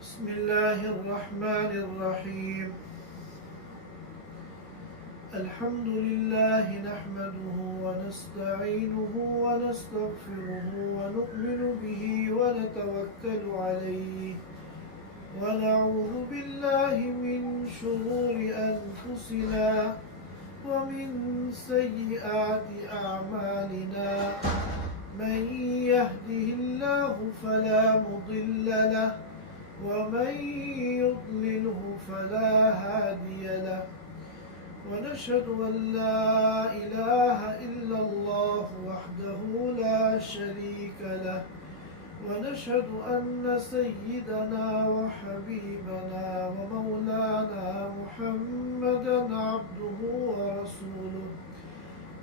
بسم الله الرحمن الرحيم. الحمد لله نحمده ونستعينه ونستغفره ونؤمن به ونتوكل عليه ونعوذ بالله من شرور أنفسنا ومن سيئات أعمالنا. من يهده الله فلا مضل له ومن يضلله فلا هادي له. ونشهد أن لا إله إلا الله وحده لا شريك له. ونشهد أن سيدنا وحبيبنا ومولانا محمدا عبده ورسوله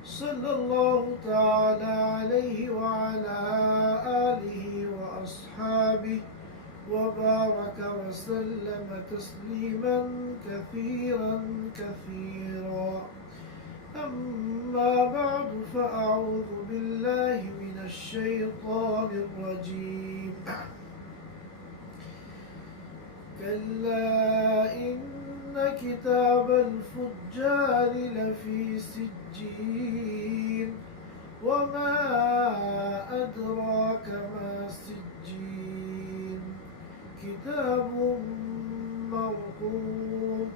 صلى الله تعالى عليه وعلى آله وأصحابه وبارك وسلم تسليما كثيرا كثيرا. أما بعد فأعوذ بالله من الشيطان الرجيم. كلا إن كتاب الفجار لفي سجين وما أدراك ما سجين كتاب مرقوم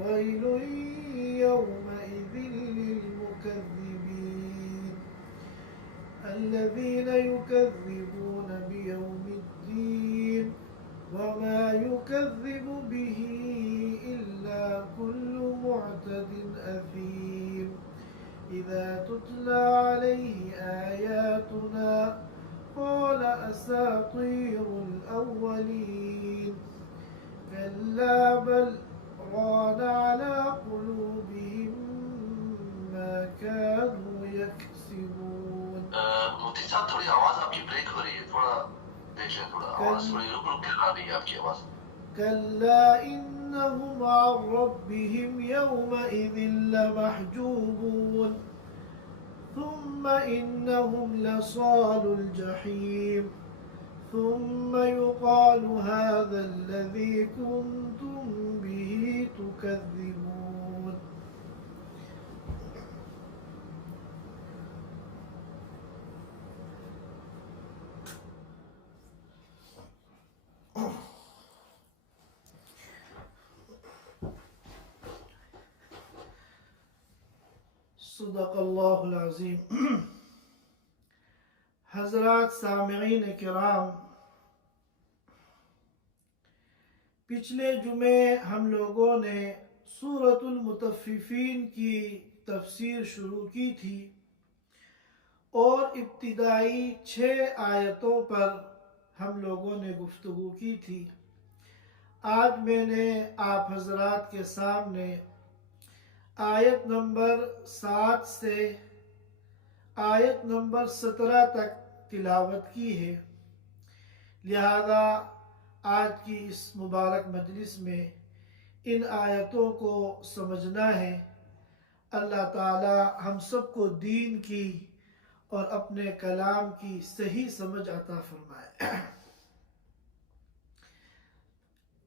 ويل يومئذ للمكذبين الذين يكذبون بيوم الدين وما يكذب به إلا كل معتد أثيم إذا تتلى عليه آياتنا قال أساطير الأولين كلا بل ران على قلوبهم ما كانوا يكسبون. مفتی صاحب تھوڑی آواز آپ کی بریک ہو رہی ہے، تھوڑا دیکھ لیں، تھوڑا آواز تھوڑی رک رک کر آ رہی ہے آپ کی آواز. كلا إنهم عن ربهم يومئذ لمحجوبون ثم إنهم لصال الجحيم ثم يقال هذا الذي كنتم به تكذبون. صدق اللہ العظیم. حضرات سامعین کرام، پچھلے جمعے ہم لوگوں نے سورۃ المطففین کی تفسیر شروع کی تھی اور ابتدائی 6 آیتوں پر ہم لوگوں نے گفتگو کی تھی. آج میں نے آپ حضرات کے سامنے آیت نمبر 7 سے آیت نمبر 17 تک تلاوت کی ہے. لہذا آج کی اس مبارک مجلس میں ان آیتوں کو سمجھنا ہے. اللہ تعالی ہم سب کو دین کی اور اپنے کلام کی صحیح سمجھ عطا فرمائے.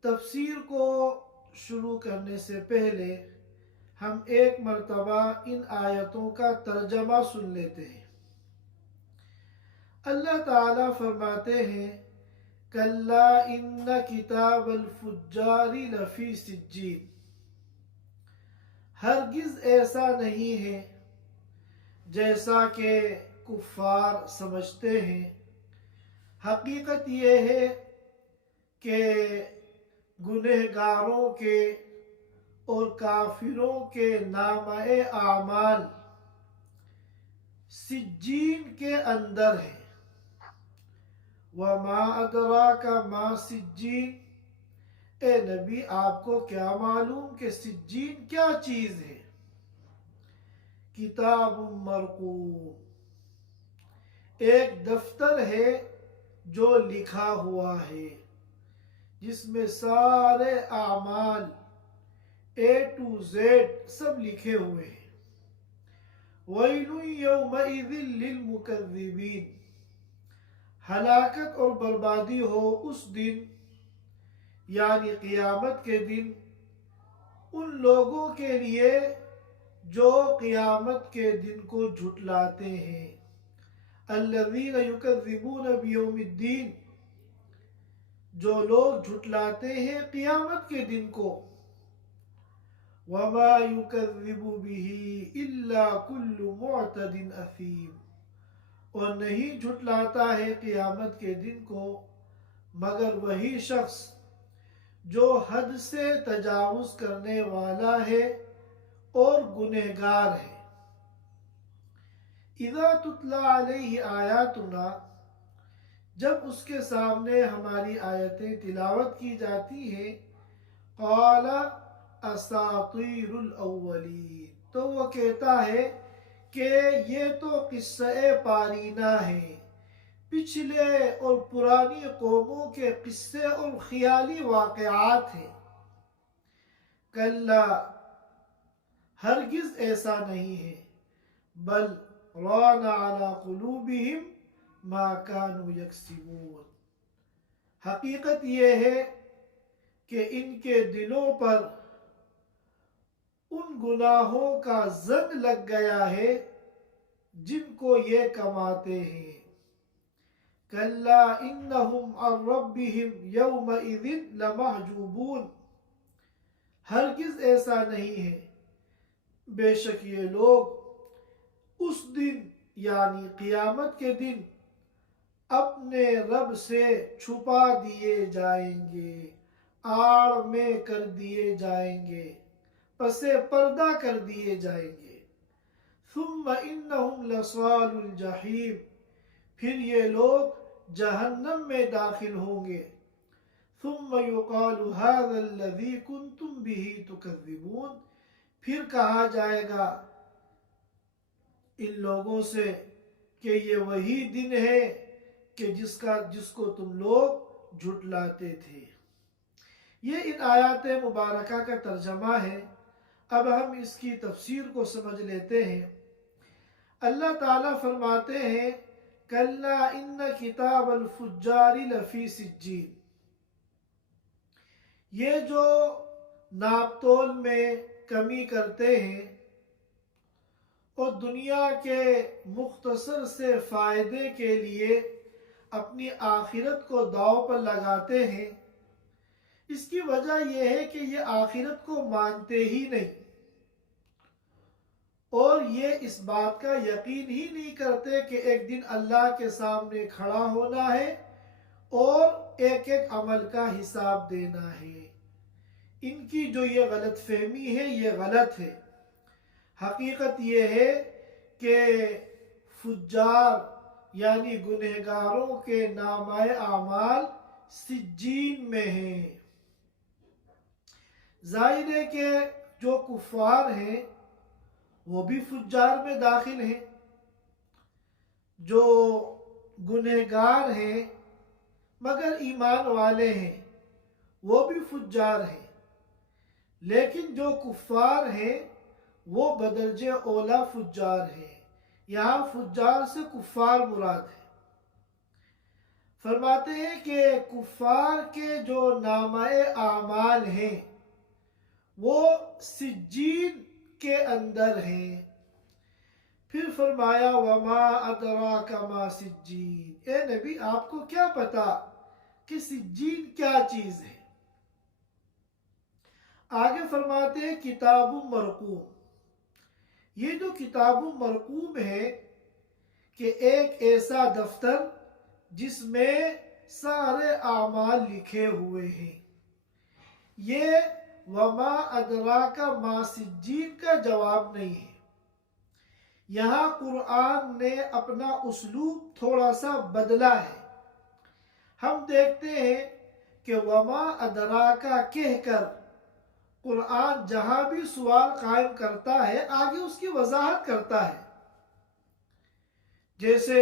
تفسیر کو شروع کرنے سے پہلے ہم ایک مرتبہ ان آیتوں کا ترجمہ سن لیتے ہیں. اللہ تعالیٰ فرماتے ہیں کلا ان کتاب الفجار لفی سجین. ہرگز ایسا نہیں ہے جیسا کہ کفار سمجھتے ہیں. حقیقت یہ ہے کہ گنہگاروں کے اور کافروں کے نامہ اعمال سجین کے اندر ہے. وَمَا أَدْرَاكَ مَا سِجِّينَ. اے نبی آپ کو کیا معلوم کہ سجین کیا چیز ہے؟ کتاب مرقوم. ایک دفتر ہے جو لکھا ہوا ہے جس میں سارے اعمال A to Z سب لکھے ہوئے ہیں. وَيْلٌ يَوْمَئِذٍ لِّلْمُكَذِّبِينَ. ہلاکت اور بربادی ہو اس دن یعنی قیامت کے دن ان لوگوں کے لیے جو قیامت کے دن کو جھٹلاتے ہیں، الذین یکذبون بیوم الدین، جو لوگ جھٹلاتے ہیں قیامت کے دن کو، وما یکذب به الا کل معتد اثیم، اور نہیں جھٹلاتا ہے قیامت کے دن کو مگر وہی شخص جو حد سے تجاوز کرنے والا ہے اور گنہگار ہے۔ اذا تتلی علیہ آیاتنا، جب اس کے سامنے ہماری آیتیں تلاوت کی جاتی ہیں، قال اساطیر الاولین، تو وہ کہتا ہے کہ یہ تو قصہ پارینہ ہے، پچھلے اور پرانی قوموں کے قصے اور خیالی واقعات ہیں۔ کلا، ہرگز ایسا نہیں ہے، بل ران علی قلوبہم ما کانوا یکسبون، حقیقت یہ ہے کہ ان کے دلوں پر ان گناہوں کا زنگ لگ گیا ہے جن کو یہ کماتے ہیں۔ کلا انہم عن ربہم یومئذ لمحجوبون، ہرگز ایسا نہیں ہے، بے شک یہ لوگ اس دن یعنی قیامت کے دن اپنے رب سے چھپا دیے جائیں گے، آڑ میں کر دیے جائیں گے، پس پردہ کر دیے جائیں گے۔ ثم انہم لصال الجحیم، پھر یہ لوگ جہنم میں داخل ہوں گے۔ ثم یقال ھذا الذی کنتم بہ تکذبون، پھر کہا جائے گا ان لوگوں سے کہ یہ وہی دن ہے کہ جس کو تم لوگ جھٹلاتے تھے۔ یہ ان آیات مبارکہ کا ترجمہ ہے۔ اب ہم اس کی تفسیر کو سمجھ لیتے ہیں۔ اللہ تعالیٰ فرماتے ہیں کلا ان کتاب الفجار لفی سجین، یہ جو ناپ تول میں کمی کرتے ہیں اور دنیا کے مختصر سے فائدے کے لیے اپنی آخرت کو داؤ پر لگاتے ہیں، اس کی وجہ یہ ہے کہ یہ آخرت کو مانتے ہی نہیں اور یہ اس بات کا یقین ہی نہیں کرتے کہ ایک دن اللہ کے سامنے کھڑا ہونا ہے اور ایک ایک عمل کا حساب دینا ہے۔ ان کی جو یہ غلط فہمی ہے یہ غلط ہے۔ حقیقت یہ ہے کہ فجار یعنی گنہگاروں کے نامہ اعمال سجین میں ہیں۔ ظاہر ہے کہ جو کفار ہیں وہ بھی فجار میں داخل ہیں، جو گنہگار ہیں مگر ایمان والے ہیں وہ بھی فجار ہیں، لیکن جو کفار ہیں وہ بدرجہ اولا فجار ہیں۔ یہاں فجار سے کفار مراد ہے۔ فرماتے ہیں کہ کفار کے جو نامہ اعمال ہیں وہ سجین کے اندر ہیں۔ پھر فرمایا وما ادراک ما سجین، اے نبی آپ کو کیا پتا کہ سجین کیا چیز ہے؟ آگے فرماتے ہیں کتاب مرقوم، یہ جو کتاب مرقوم ہے کہ ایک ایسا دفتر جس میں سارے اعمال لکھے ہوئے ہیں۔ یہ وما ادراک ما سجین کا جواب نہیں ہے، یہاں قرآن نے اپنا اسلوب تھوڑا سا بدلا ہے۔ ہم دیکھتے ہیں کہ وما ادراکا کہہ کر قرآن جہاں بھی سوال قائم کرتا ہے آگے اس کی وضاحت کرتا ہے۔ جیسے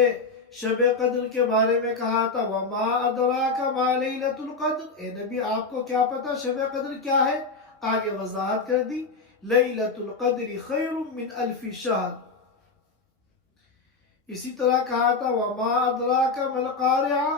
شب قدر کے بارے میں کہا تھا وما ادراک ما لیلۃ القدر، اے نبی آپ کو کیا پتا شب قدر کیا ہے؟ آگے وضاحت کر دی لیلۃ القدر خیر من الف شہر۔ اسی طرح کہا تھا وما ادراک ما القارعہ،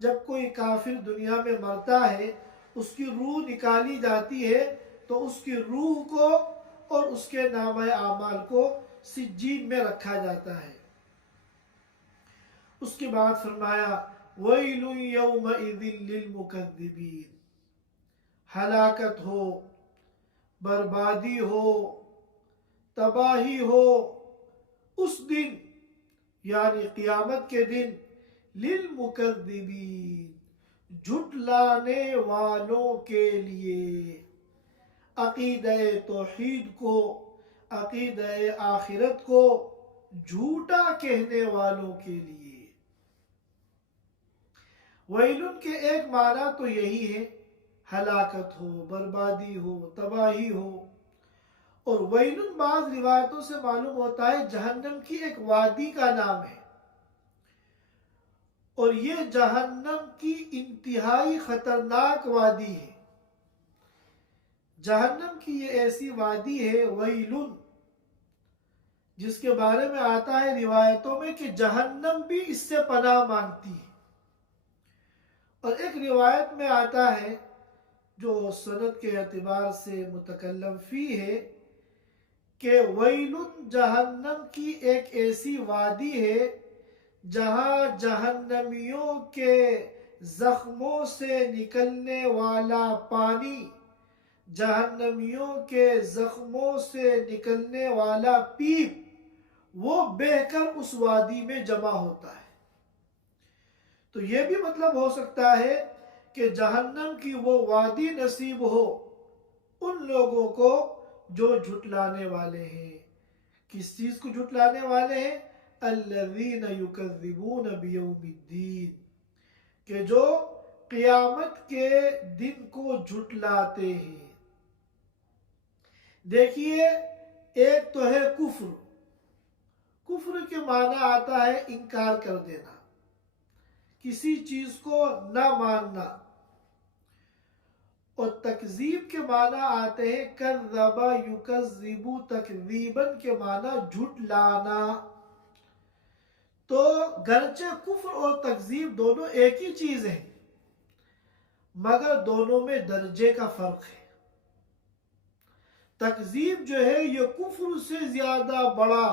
جب کوئی کافر دنیا میں مرتا ہے اس کی روح نکالی جاتی ہے تو اس کی روح کو اور اس کے نامہ اعمال کو سجین میں رکھا جاتا ہے۔ اس کے بعد فرمایا وَيْلٌ يَوْمَئِذٍ لِّلْمُكَذِّبِينَ، ہلاکت ہو، بربادی ہو، تباہی ہو اس دن، یعنی قیامت کے دن، للمکذبین، جھٹلانے والوں کے لیے، عقیدہ توحید کو، عقیدہ آخرت کو جھوٹا کہنے والوں کے لیے۔ ویلن کے ایک معنی تو یہی ہے ہلاکت ہو، بربادی ہو، تباہی ہو، اور ویلن بعض روایتوں سے معلوم ہوتا ہے جہنم کی ایک وادی کا نام ہے، اور یہ جہنم کی انتہائی خطرناک وادی ہے۔ جہنم کی یہ ایسی وادی ہے ویلن، جس کے بارے میں آتا ہے روایتوں میں کہ جہنم بھی اس سے پناہ مانگتی ہے، اور ایک روایت میں آتا ہے جو سند کے اعتبار سے متکلم فی ہے کہ ویلن جہنم کی ایک ایسی وادی ہے جہاں جہنمیوں کے زخموں سے نکلنے والا پانی، جہنمیوں کے زخموں سے نکلنے والا پیپ، وہ بہہ کر اس وادی میں جمع ہوتا ہے۔ تو یہ بھی مطلب ہو سکتا ہے کہ جہنم کی وہ وادی نصیب ہو ان لوگوں کو جو جھٹلانے والے ہیں۔ کس چیز کو جھٹلانے والے ہیں؟ الذین یکذبون بیوم الدین، کہ جو قیامت کے دن کو جھٹلاتے ہیں۔ دیکھیے، ایک تو ہے کفر۔ کفر کے معنی آتا ہے انکار کر دینا، کسی چیز کو نہ ماننا، اور تکذیب کے معنی آتے ہیں کذب یکذب تکذیبا کے معنی جھٹلانا۔ تو گرچہ کفر اور تکذیب دونوں ایک ہی چیز ہیں، مگر دونوں میں درجے کا فرق ہے۔ تکذیب جو ہے یہ کفر سے زیادہ بڑا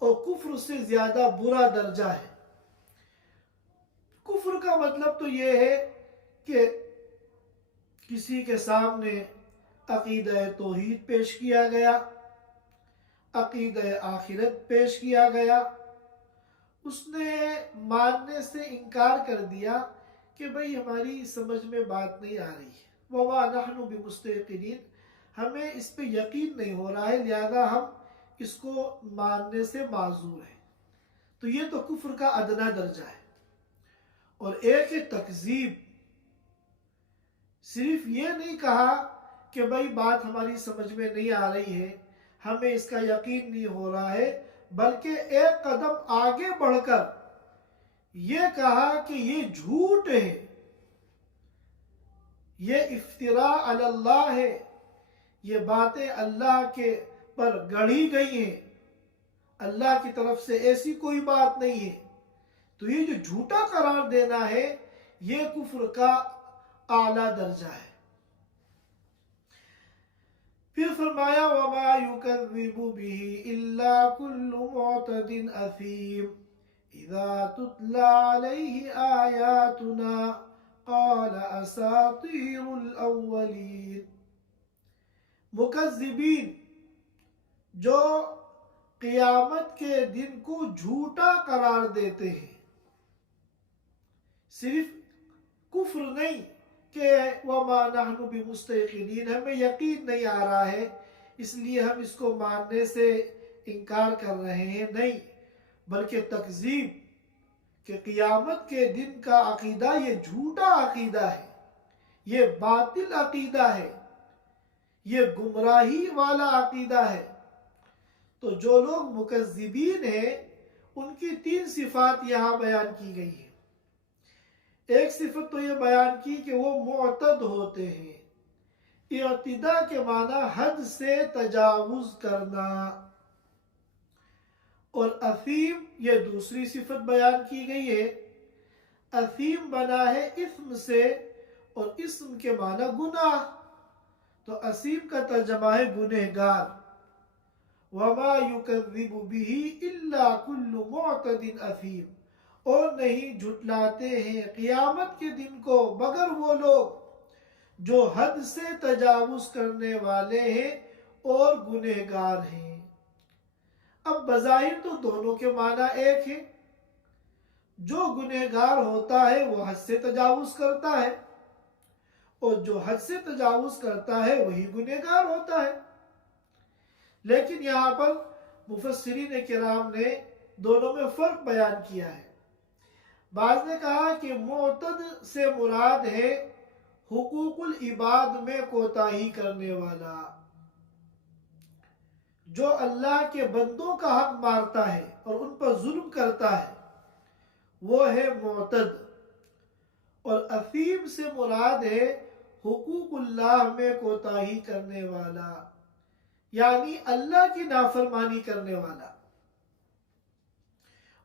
اور کفر سے زیادہ برا درجہ ہے۔ کفر کا مطلب تو یہ ہے کہ کسی کے سامنے عقیدہ توحید پیش کیا گیا، عقیدہ آخرت پیش کیا گیا، اس نے ماننے سے انکار کر دیا کہ بھئی ہماری سمجھ میں بات نہیں آ رہی ہے، وَمَا نَحْنُ بِمُسْتَيْقِنِينَ، ہمیں اس پہ یقین نہیں ہو رہا ہے، لہذا ہم اس کو ماننے سے معذور ہیں۔ تو یہ تو کفر کا ادنا درجہ ہے۔ اور ایک ہے تکذیب، صرف یہ نہیں کہا کہ بھئی بات ہماری سمجھ میں نہیں آ رہی ہے، ہمیں اس کا یقین نہیں ہو رہا ہے، بلکہ ایک قدم آگے بڑھ کر یہ کہا کہ یہ جھوٹ ہے، یہ افتراء علی اللہ ہے، یہ باتیں اللہ کے پر گڑھی گئی ہیں، اللہ کی طرف سے ایسی کوئی بات نہیں ہے۔ تو یہ جو جھوٹا قرار دینا ہے یہ کفر کا اعلیٰ درجہ ہے۔ پھر فرمایا وَمَا يُكَذِّبُ بِهِ إِلَّا كُلُّ مُعْتَدٍ أَثِيمٍ إِذَا تُتْلَى عَلَيْهِ آيَاتُنَا قَالَ أَسَاطِيرُ الْأَوَّلِينَ، مکذبین جو قیامت کے دن کو جھوٹا قرار دیتے ہیں، صرف کفر نہیں کہ وَمَا نَحْنُ بِمُسْتَيْقِنِينَ، ہمیں یقین نہیں آ رہا ہے اس لیے ہم اس کو ماننے سے انکار کر رہے ہیں، نہیں، بلکہ تکذیب کہ قیامت کے دن کا عقیدہ یہ جھوٹا عقیدہ ہے، یہ باطل عقیدہ ہے، یہ گمراہی والا عقیدہ ہے۔ تو جو لوگ مکذبین ہیں ان کی تین صفات یہاں بیان کی گئی ہیں۔ ایک صفت تو یہ بیان کی کہ وہ معتد ہوتے ہیں، اعتداء کے معنی حد سے تجاوز کرنا، اور اثیم یہ دوسری صفت بیان کی گئی ہے۔ اثیم بنا ہے اسم سے، اور اسم کے معنی گناہ، تو اثیم کا ترجمہ ہے گنہگار۔ وَمَا يُكَذِّبُ بِهِ إِلَّا كُلُّ مُعْتَدٍ اثیم، اور نہیں جھٹلاتے ہیں قیامت کے دن کو مگر وہ لوگ جو حد سے تجاوز کرنے والے ہیں اور گنہگار ہیں۔ اب بظاہر تو دونوں کے معنی ایک ہے، جو گنہگار ہوتا ہے وہ حد سے تجاوز کرتا ہے، اور جو حد سے تجاوز کرتا ہے وہی گنہگار ہوتا ہے۔ لیکن یہاں پر مفسرین کرام نے دونوں میں فرق بیان کیا ہے۔ بعض نے کہا کہ معتد سے مراد ہے حقوق العباد میں کوتاہی کرنے والا، جو اللہ کے بندوں کا حق مارتا ہے اور ان پر ظلم کرتا ہے، وہ ہے معتد۔ اور اثیم سے مراد ہے حقوق اللہ میں کوتاہی کرنے والا، یعنی اللہ کی نافرمانی کرنے والا۔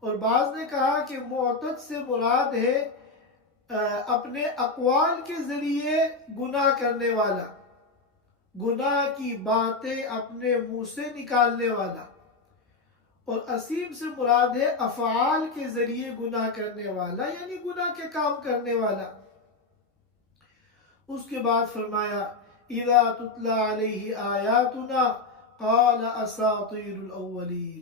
اور بعض نے کہا کہ معتد سے مراد ہے اپنے اقوال کے ذریعے گناہ کرنے والا، گناہ کی باتیں اپنے منہ سے نکالنے والا۔ اور اثیم سے مراد ہے افعال کے ذریعے گناہ کرنے والا، یعنی گناہ کے کام کرنے والا۔ اس کے بعد فرمایا اِذَا تُتْلَى عَلَيْهِ آیاتنا قَالَ أَسَاطِیرُ الْأَوَّلِینَ،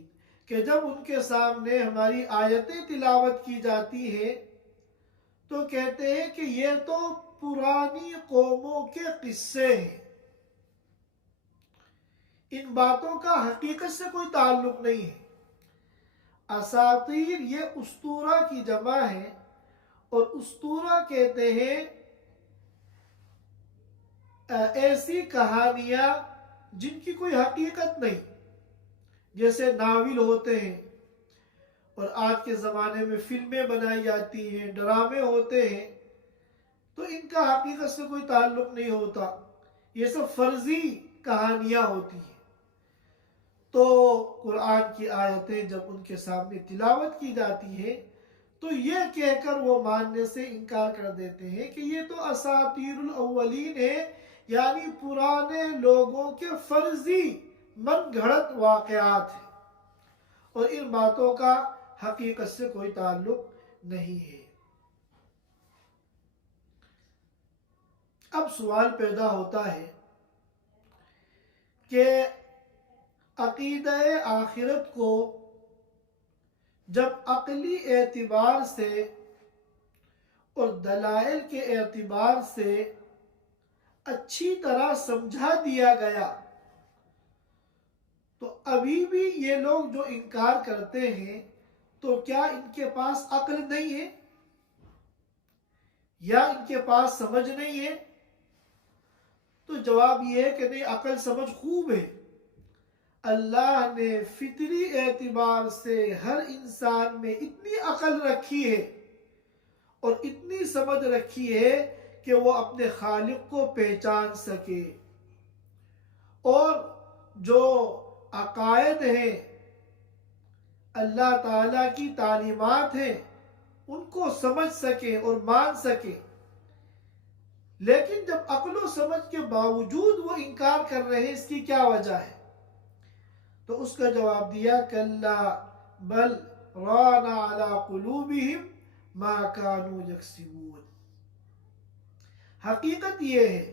کہ جب ان کے سامنے ہماری آیتیں تلاوت کی جاتی ہیں تو کہتے ہیں کہ یہ تو پرانی قوموں کے قصے ہیں، ان باتوں کا حقیقت سے کوئی تعلق نہیں ہے۔ اساطیر یہ اسطورہ کی جمع ہے، اور اسطورہ کہتے ہیں ایسی کہانیاں جن کی کوئی حقیقت نہیں، جیسے ناول ہوتے ہیں، اور آج کے زمانے میں فلمیں بنائی جاتی ہیں، ڈرامے ہوتے ہیں، تو ان کا حقیقت سے کوئی تعلق نہیں ہوتا، یہ سب فرضی کہانیاں ہوتی ہیں۔ تو قرآن کی آیتیں جب ان کے سامنے تلاوت کی جاتی ہیں تو یہ کہہ کر وہ ماننے سے انکار کر دیتے ہیں کہ یہ تو اساطیر الاولین ہے، یعنی پرانے لوگوں کے فرضی من گھڑت واقعات ہیں، اور ان باتوں کا حقیقت سے کوئی تعلق نہیں ہے۔ اب سوال پیدا ہوتا ہے کہ عقیدہ آخرت کو جب عقلی اعتبار سے اور دلائل کے اعتبار سے اچھی طرح سمجھا دیا گیا، تو ابھی بھی یہ لوگ جو انکار کرتے ہیں تو کیا ان کے پاس عقل نہیں ہے یا ان کے پاس سمجھ نہیں ہے؟ تو جواب یہ ہے کہ نہیں، عقل سمجھ خوب ہے۔ اللہ نے فطری اعتبار سے ہر انسان میں اتنی عقل رکھی ہے اور اتنی سمجھ رکھی ہے کہ وہ اپنے خالق کو پہچان سکے، اور جو عقائد ہیں، اللہ تعالیٰ کی تعلیمات ہیں، ان کو سمجھ سکے اور مان سکے۔ لیکن جب عقل و سمجھ کے باوجود وہ انکار کر رہے ہیں، اس کی کیا وجہ ہے؟ تو اس کا جواب دیا کَلَّا بَلْ رَانَ عَلَىٰ قُلُوبِهِمْ مَا كَانُوا يَكْسِبُونَ۔ حقیقت یہ ہے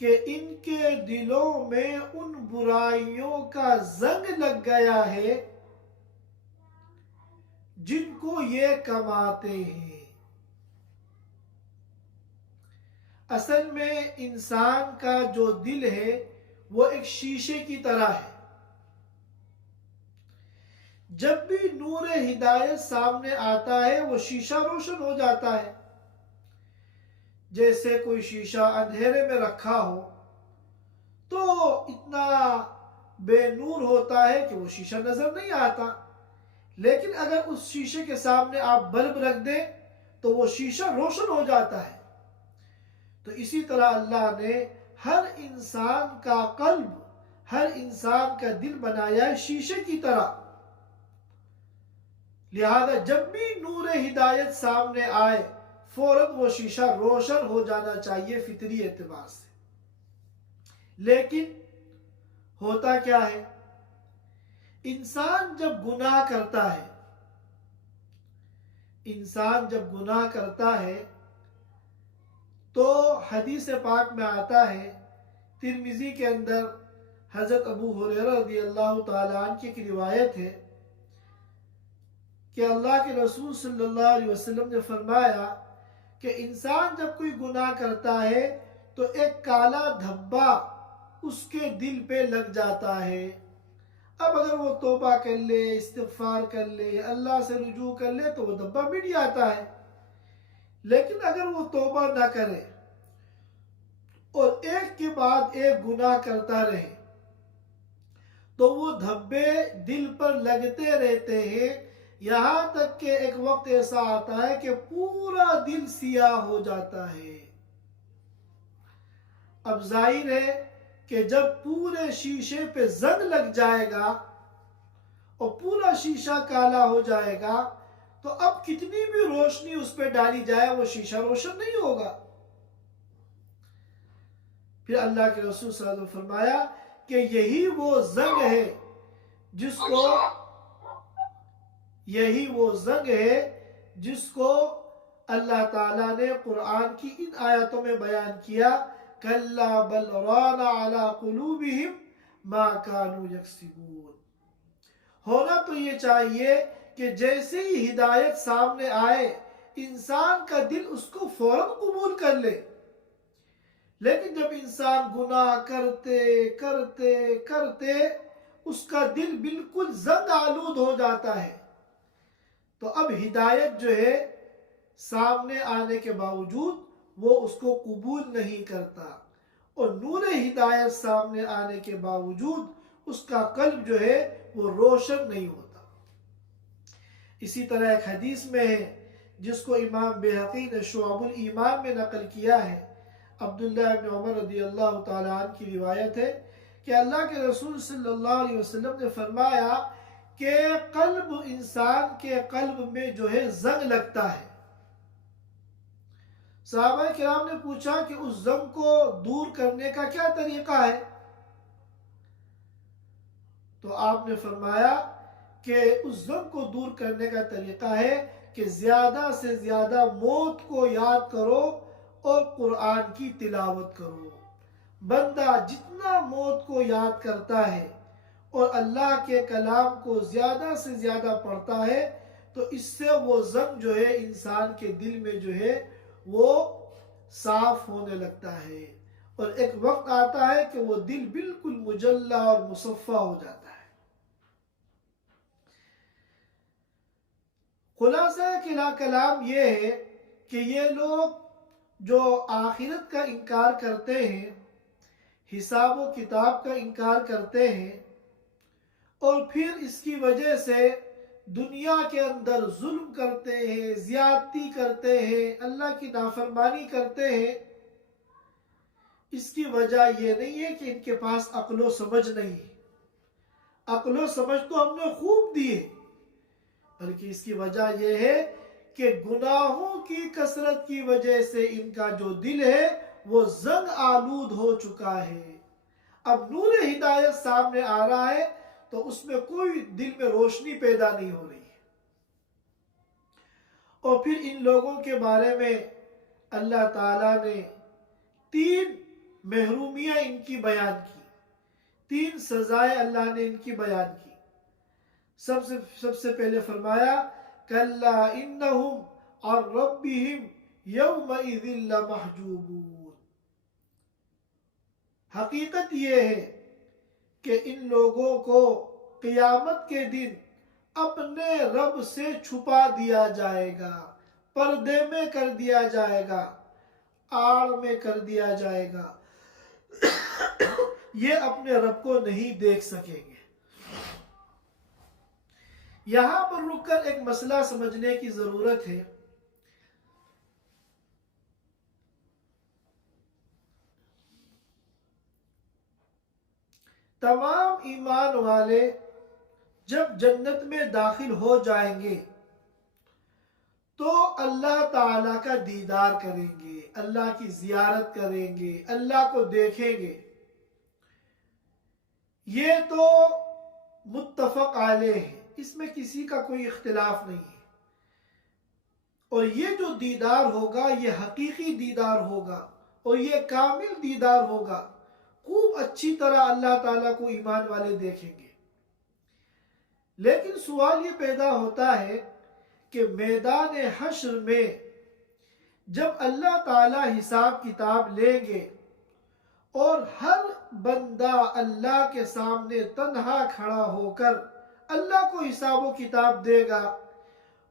کہ ان کے دلوں میں ان برائیوں کا زنگ لگ گیا ہے جن کو یہ کماتے ہیں۔ اصل میں انسان کا جو دل ہے وہ ایک شیشے کی طرح ہے، جب بھی نور ہدایت سامنے آتا ہے وہ شیشہ روشن ہو جاتا ہے۔ جیسے کوئی شیشہ اندھیرے میں رکھا ہو تو اتنا بے نور ہوتا ہے کہ وہ شیشہ نظر نہیں آتا، لیکن اگر اس شیشے کے سامنے آپ بلب رکھ دیں تو وہ شیشہ روشن ہو جاتا ہے۔ تو اسی طرح اللہ نے ہر انسان کا قلب، ہر انسان کا دل بنایا ہے شیشے کی طرح۔ لہذا جب بھی نور ہدایت سامنے آئے فوراً وہ شیشہ روشن ہو جانا چاہیے فطری اعتبار سے. لیکن ہوتا کیا ہے، انسان جب گناہ کرتا ہے تو حدیث پاک میں آتا ہے، ترمذی کے اندر حضرت ابو ہریرہ رضی اللہ تعالیٰ عنہ کی ایک روایت ہے کہ اللہ کے رسول صلی اللہ علیہ وسلم نے فرمایا کہ انسان جب کوئی گناہ کرتا ہے تو ایک کالا دھبا اس کے دل پہ لگ جاتا ہے. اب اگر وہ توبہ کر لے، استغفار کر لے، اللہ سے رجوع کر لے تو وہ دھبا مٹ جاتا ہے. لیکن اگر وہ توبہ نہ کرے اور ایک کے بعد ایک گناہ کرتا رہے تو وہ دھبے دل پر لگتے رہتے ہیں، یہاں تک کہ ایک وقت ایسا آتا ہے کہ پورا دل سیاہ ہو جاتا ہے. اب ظاہر ہے کہ جب پورے شیشے پہ زنگ لگ جائے گا اور پورا شیشہ کالا ہو جائے گا تو اب کتنی بھی روشنی اس پہ ڈالی جائے وہ شیشہ روشن نہیں ہوگا. پھر اللہ کے رسول صلی اللہ علیہ وسلم نے فرمایا کہ یہی وہ زنگ ہے جس کو اللہ تعالیٰ نے قرآن کی ان آیاتوں میں بیان کیا، کَلَّا بَلْ رَانَ عَلَىٰ قُلُوبِهِمْ مَا كَانُوا يَكْسِبُونَ. ہونا تو یہ چاہیے کہ جیسے ہی ہدایت سامنے آئے انسان کا دل اس کو فوراً قبول کر لے، لیکن جب انسان گناہ کرتے کرتے کرتے اس کا دل بالکل زنگ آلود ہو جاتا ہے تو اب ہدایت جو ہے سامنے آنے کے باوجود وہ اس کو قبول نہیں کرتا، اور نور ہدایت سامنے آنے کے باوجود اس کا قلب جو ہے وہ روشن نہیں ہوتا. اسی طرح ایک حدیث میں ہے جس کو امام بہقی نے شعب الایمان میں نقل کیا ہے، عبداللہ ابن عمر رضی اللہ تعالیٰ عنہ کی روایت ہے کہ اللہ کے رسول صلی اللہ علیہ وسلم نے فرمایا کہ انسان کے قلب میں جو ہے زنگ لگتا ہے. صحابہ کرام نے پوچھا کہ اس زنگ کو دور کرنے کا کیا طریقہ ہے؟ تو آپ نے فرمایا کہ اس زنگ کو دور کرنے کا طریقہ ہے کہ زیادہ سے زیادہ موت کو یاد کرو اور قرآن کی تلاوت کرو. بندہ جتنا موت کو یاد کرتا ہے اور اللہ کے کلام کو زیادہ سے زیادہ پڑھتا ہے تو اس سے وہ زنگ جو ہے انسان کے دل میں جو ہے وہ صاف ہونے لگتا ہے، اور ایک وقت آتا ہے کہ وہ دل بالکل مجلہ اور مصفہ ہو جاتا ہے. خلاصہ کلام یہ ہے کہ یہ لوگ جو آخرت کا انکار کرتے ہیں، حساب و کتاب کا انکار کرتے ہیں، اور پھر اس کی وجہ سے دنیا کے اندر ظلم کرتے ہیں، زیادتی کرتے ہیں، اللہ کی نافرمانی کرتے ہیں، اس کی وجہ یہ نہیں ہے کہ ان کے پاس عقل و سمجھ نہیں ہے. عقل و سمجھ تو ہم نے خوب دی ہے، بلکہ اس کی وجہ یہ ہے کہ گناہوں کی کثرت کی وجہ سے ان کا جو دل ہے وہ زنگ آلود ہو چکا ہے. اب نور ہدایت سامنے آ رہا ہے تو اس میں کوئی دل میں روشنی پیدا نہیں ہو رہی ہے. اور پھر ان لوگوں کے بارے میں اللہ تعالیٰ نے 3 محرومیاں ان کی بیان کی، 3 سزائیں اللہ نے ان کی بیان کی. سب سے پہلے فرمایا کَلَّا إِنَّهُمْ عَنْ رَبِّهِمْ يَوْمَئِذٍ لَمَحْجُوبُونَ. حقیقت یہ ہے کہ ان لوگوں کو قیامت کے دن اپنے رب سے چھپا دیا جائے گا، پردے میں کر دیا جائے گا، آڑ میں کر دیا جائے گا. یہ اپنے رب کو نہیں دیکھ سکیں گے. یہاں پر رک کر ایک مسئلہ سمجھنے کی ضرورت ہے. تمام ایمان والے جب جنت میں داخل ہو جائیں گے تو اللہ تعالیٰ کا دیدار کریں گے، اللہ کی زیارت کریں گے، اللہ کو دیکھیں گے. یہ تو متفق علیہ ہے، اس میں کسی کا کوئی اختلاف نہیں ہے. اور یہ جو دیدار ہوگا یہ حقیقی دیدار ہوگا اور یہ کامل دیدار ہوگا. خوب اچھی طرح اللہ تعالیٰ کو ایمان والے دیکھیں گے. لیکن سوال یہ پیدا ہوتا ہے کہ میدان حشر میں جب اللہ تعالیٰ حساب کتاب لیں گے اور ہر بندہ اللہ کے سامنے تنہا کھڑا ہو کر اللہ کو حساب و کتاب دے گا،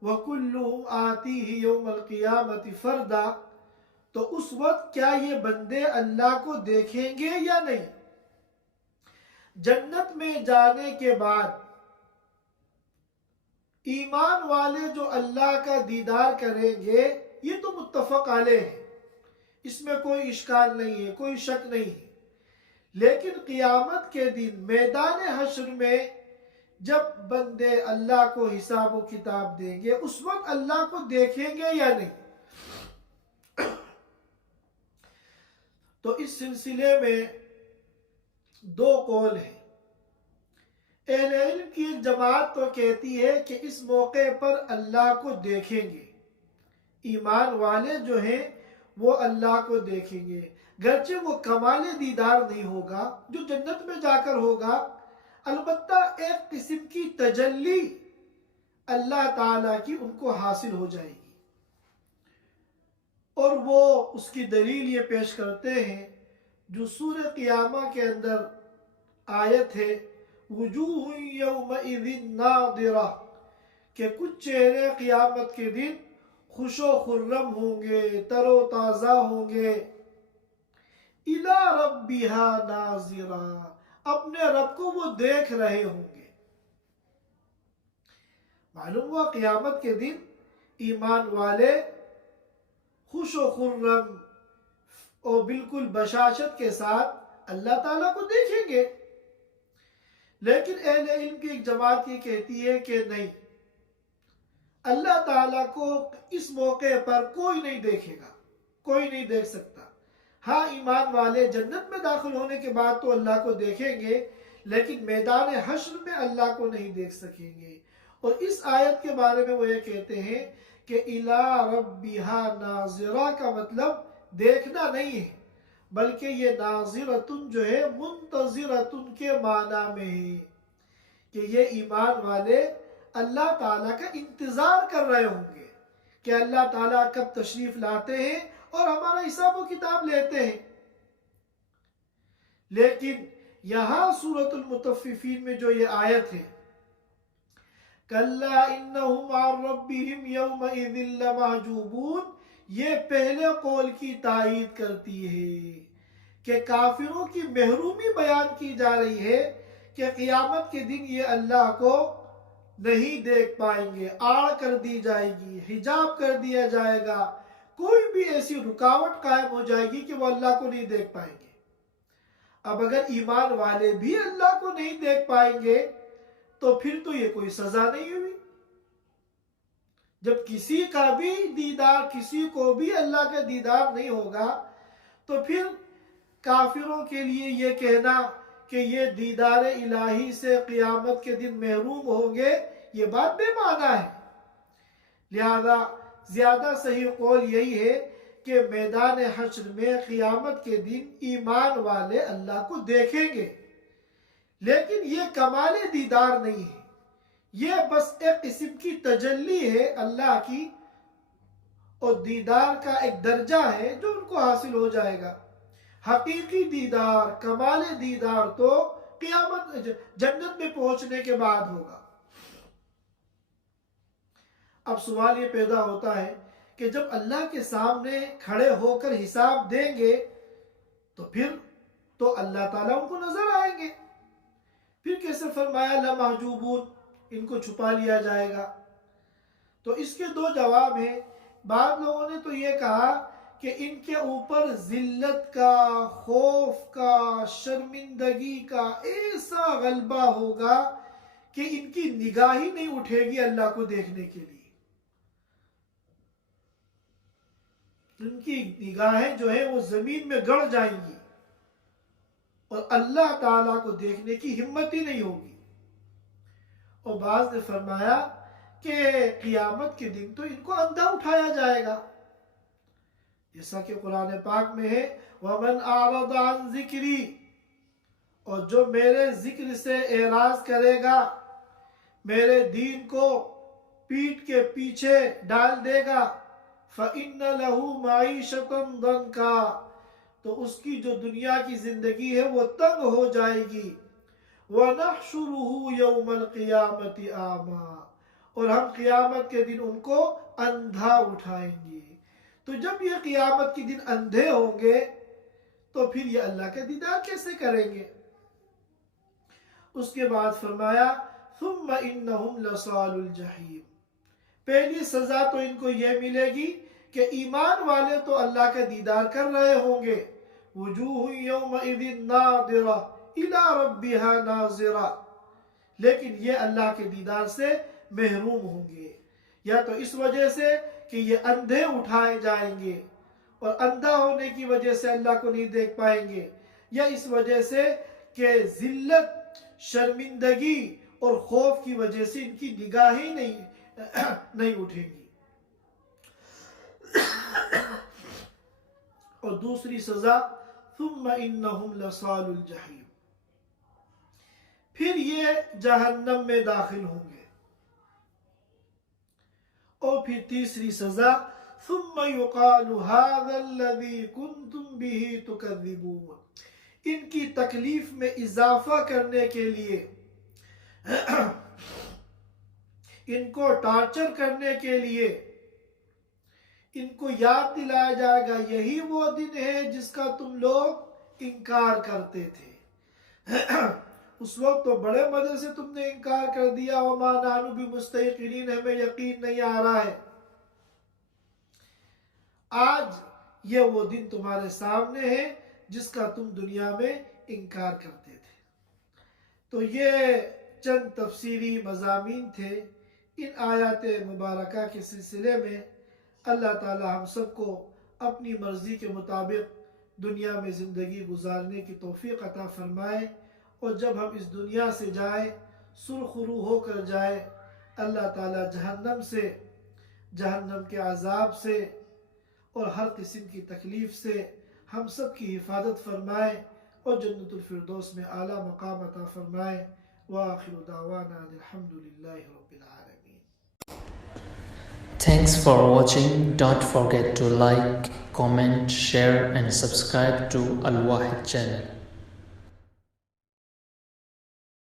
وَكُلُّهُمْ آتِيهِ يَوْمَ الْقِيَامَةِ فَرْدًا، تو اس وقت کیا یہ بندے اللہ کو دیکھیں گے یا نہیں؟ جنت میں جانے کے بعد ایمان والے جو اللہ کا دیدار کریں گے یہ تو متفق علیہ ہے، اس میں کوئی اشکال نہیں ہے، کوئی شک نہیں ہے. لیکن قیامت کے دن میدان حشر میں جب بندے اللہ کو حساب و کتاب دیں گے اس وقت اللہ کو دیکھیں گے یا نہیں؟ تو اس سلسلے میں دو قول ہیں. اہل علم کی ایک جماعت تو کہتی ہے کہ اس موقع پر اللہ کو دیکھیں گے، ایمان والے جو ہیں وہ اللہ کو دیکھیں گے، گرچہ وہ کمال دیدار نہیں ہوگا جو جنت میں جا کر ہوگا، البتہ ایک قسم کی تجلی اللہ تعالیٰ کی ان کو حاصل ہو جائے گی. اور وہ اس کی دلیل یہ پیش کرتے ہیں جو سورہ قیامہ کے اندر آیت ہے، وجوہ یومئذ ناظرہ، کہ کچھ چہرے قیامت کے دن خوش و خرم ہوں گے، تر و تازہ ہوں گے، الی ربہا ناظرہ، اپنے رب کو وہ دیکھ رہے ہوں گے. معلوم ہوا قیامت کے دن ایمان والے خوش و خرم اور بالکل بشاشت کے ساتھ اللہ تعالیٰ کو دیکھیں گے. لیکن اہل علم کی ایک جماعت یہ کہتی ہے کہ نہیں، اللہ تعالیٰ کو اس موقع پر کوئی نہیں دیکھے گا، کوئی نہیں دیکھ سکتا. ہاں ایمان والے جنت میں داخل ہونے کے بعد تو اللہ کو دیکھیں گے، لیکن میدان حشر میں اللہ کو نہیں دیکھ سکیں گے. اور اس آیت کے بارے میں وہ یہ کہتے ہیں کہ اِلَىٰ رَبِّهَا نَاظِرَةٌ کا مطلب دیکھنا نہیں ہے، بلکہ یہ ناظرتن جو ہے منتظرتن کے معنی میں ہے کہ یہ ایمان والے اللہ تعالیٰ کا انتظار کر رہے ہوں گے کہ اللہ تعالیٰ کب تشریف لاتے ہیں اور ہمارا حساب و کتاب لیتے ہیں. لیکن یہاں سورۃ المطففین میں جو یہ آیت ہے، کَلَّا إِنَّهُمْ عَنْ رَبِّهِمْ يَوْمَئِذٍ لَمَحْجُوبُونَ، یہ پہلے قول کی تائید کرتی ہے کہ کافروں کی محرومی بیان کی جا رہی ہے کہ قیامت کے دن یہ اللہ کو نہیں دیکھ پائیں گے، آڑ کر دی جائے گی، حجاب کر دیا جائے گا، کوئی بھی ایسی رکاوٹ قائم ہو جائے گی کہ وہ اللہ کو نہیں دیکھ پائیں گے. اب اگر ایمان والے بھی اللہ کو نہیں دیکھ پائیں گے تو پھر تو یہ کوئی سزا نہیں ہوئی. جب کسی کا بھی دیدار، کسی کو بھی اللہ کا دیدار نہیں ہوگا تو پھر کافروں کے لیے یہ کہنا کہ یہ دیدار الہی سے قیامت کے دن محروم ہوں گے، یہ بات بے معنی ہے. لہذا زیادہ صحیح قول یہی ہے کہ میدان حشر میں قیامت کے دن ایمان والے اللہ کو دیکھیں گے، لیکن یہ کمال دیدار نہیں ہے، یہ بس ایک قسم کی تجلی ہے اللہ کی، اور دیدار کا ایک درجہ ہے جو ان کو حاصل ہو جائے گا. حقیقی دیدار، کمال دیدار تو قیامت جنت میں پہنچنے کے بعد ہوگا. اب سوال یہ پیدا ہوتا ہے کہ جب اللہ کے سامنے کھڑے ہو کر حساب دیں گے تو پھر تو اللہ تعالیٰ ان کو نظر آئیں گے. پھر کیسے فرمایا لَمَحْجُوبُونَ، ان کو چھپا لیا جائے گا؟ تو اس کے دو جواب ہیں. بعض لوگوں نے تو یہ کہا کہ ان کے اوپر ذلت کا، خوف کا، شرمندگی کا ایسا غلبہ ہوگا کہ ان کی نگاہ ہی نہیں اٹھے گی اللہ کو دیکھنے کے لیے. ان کی نگاہیں جو ہیں وہ زمین میں گڑ جائیں گی اور اللہ تعالیٰ کو دیکھنے کی ہمت ہی نہیں ہوگی. اور بعض نے فرمایا کہ قیامت کے دن تو ان کو اندھا اٹھایا جائے گا، جیسا کہ قرآن پاک میں ہے وَمَنْ أَعْرَضَ عَنْ ذِكْرِي، اور جو میرے ذکر سے اعراض کرے گا، میرے دین کو پیٹھ کے پیچھے ڈال دے گا، فَإِنَّ لَهُ مَعِيشَةً ضَنْكًا، تو اس کی جو دنیا کی زندگی ہے وہ تنگ ہو جائے گی. وَنَحْشُرُهُ يَوْمَ الْقِيَامَةِ أَعْمَى، اور ہم قیامت کے دن ان کو اندھا اٹھائیں گے. تو جب یہ قیامت کے دن اندھے ہوں گے تو پھر یہ اللہ کا دیدار کیسے کریں گے؟ اس کے بعد فرمایا ثُمَّ إِنَّهُمْ لَصَالُو الْجَحِيمِ، پہلی سزا تو ان کو یہ ملے گی کہ ایمان والے تو اللہ کا دیدار کر رہے ہوں گے. وجوہ یومئذ ناظرہ الی ربہا ناظرہ، لیکن یہ اللہ کے دیدار سے محروم ہوں گے، یا تو اس وجہ سے کہ یہ اندھے اٹھائے جائیں گے اور اندھا ہونے کی وجہ سے اللہ کو نہیں دیکھ پائیں گے، یا اس وجہ سے کہ ذلت، شرمندگی اور خوف کی وجہ سے ان کی نگاہیں نہیں اٹھیں گی. اور دوسری سزا ثم انہم لصالو الجحیم، پھر یہ جہنم میں داخل ہوں گے. اور پھر تیسری سزا ثم یقال ھذا الذی کنتم بہ تکذبون، ان کی تکلیف میں اضافہ کرنے کے لیے، ان کو ٹارچر کرنے کے لیے ان کو یاد دلایا جائے گا یہی وہ دن ہے جس کا تم لوگ انکار کرتے تھے. اس وقت تو بڑے مزے سے تم نے انکار کر دیا، وما نحن بمستيقنين، ہمیں یقین نہیں آ رہا ہے. آج یہ وہ دن تمہارے سامنے ہے جس کا تم دنیا میں انکار کرتے تھے. تو یہ چند تفسیری مضامین تھے. ان آیات مبارکہ کے سلسلے میں اللہ تعالی ہم سب کو اپنی مرضی کے مطابق دنیا میں زندگی گزارنے کی توفیق عطا فرمائے، اور جب ہم اس دنیا سے جائیں سرخ روح ہو کر جائیں، اللہ تعالی جہنم سے، جہنم کے عذاب سے اور ہر قسم کی تکلیف سے ہم سب کی حفاظت فرمائے اور جنت الفردوس میں اعلیٰ مقام عطا فرمائے. وآخر دعوانا الحمد للہ رب العالمین. Thanks for watching. Don't forget to like, comment, share and subscribe to Al Wahid channel.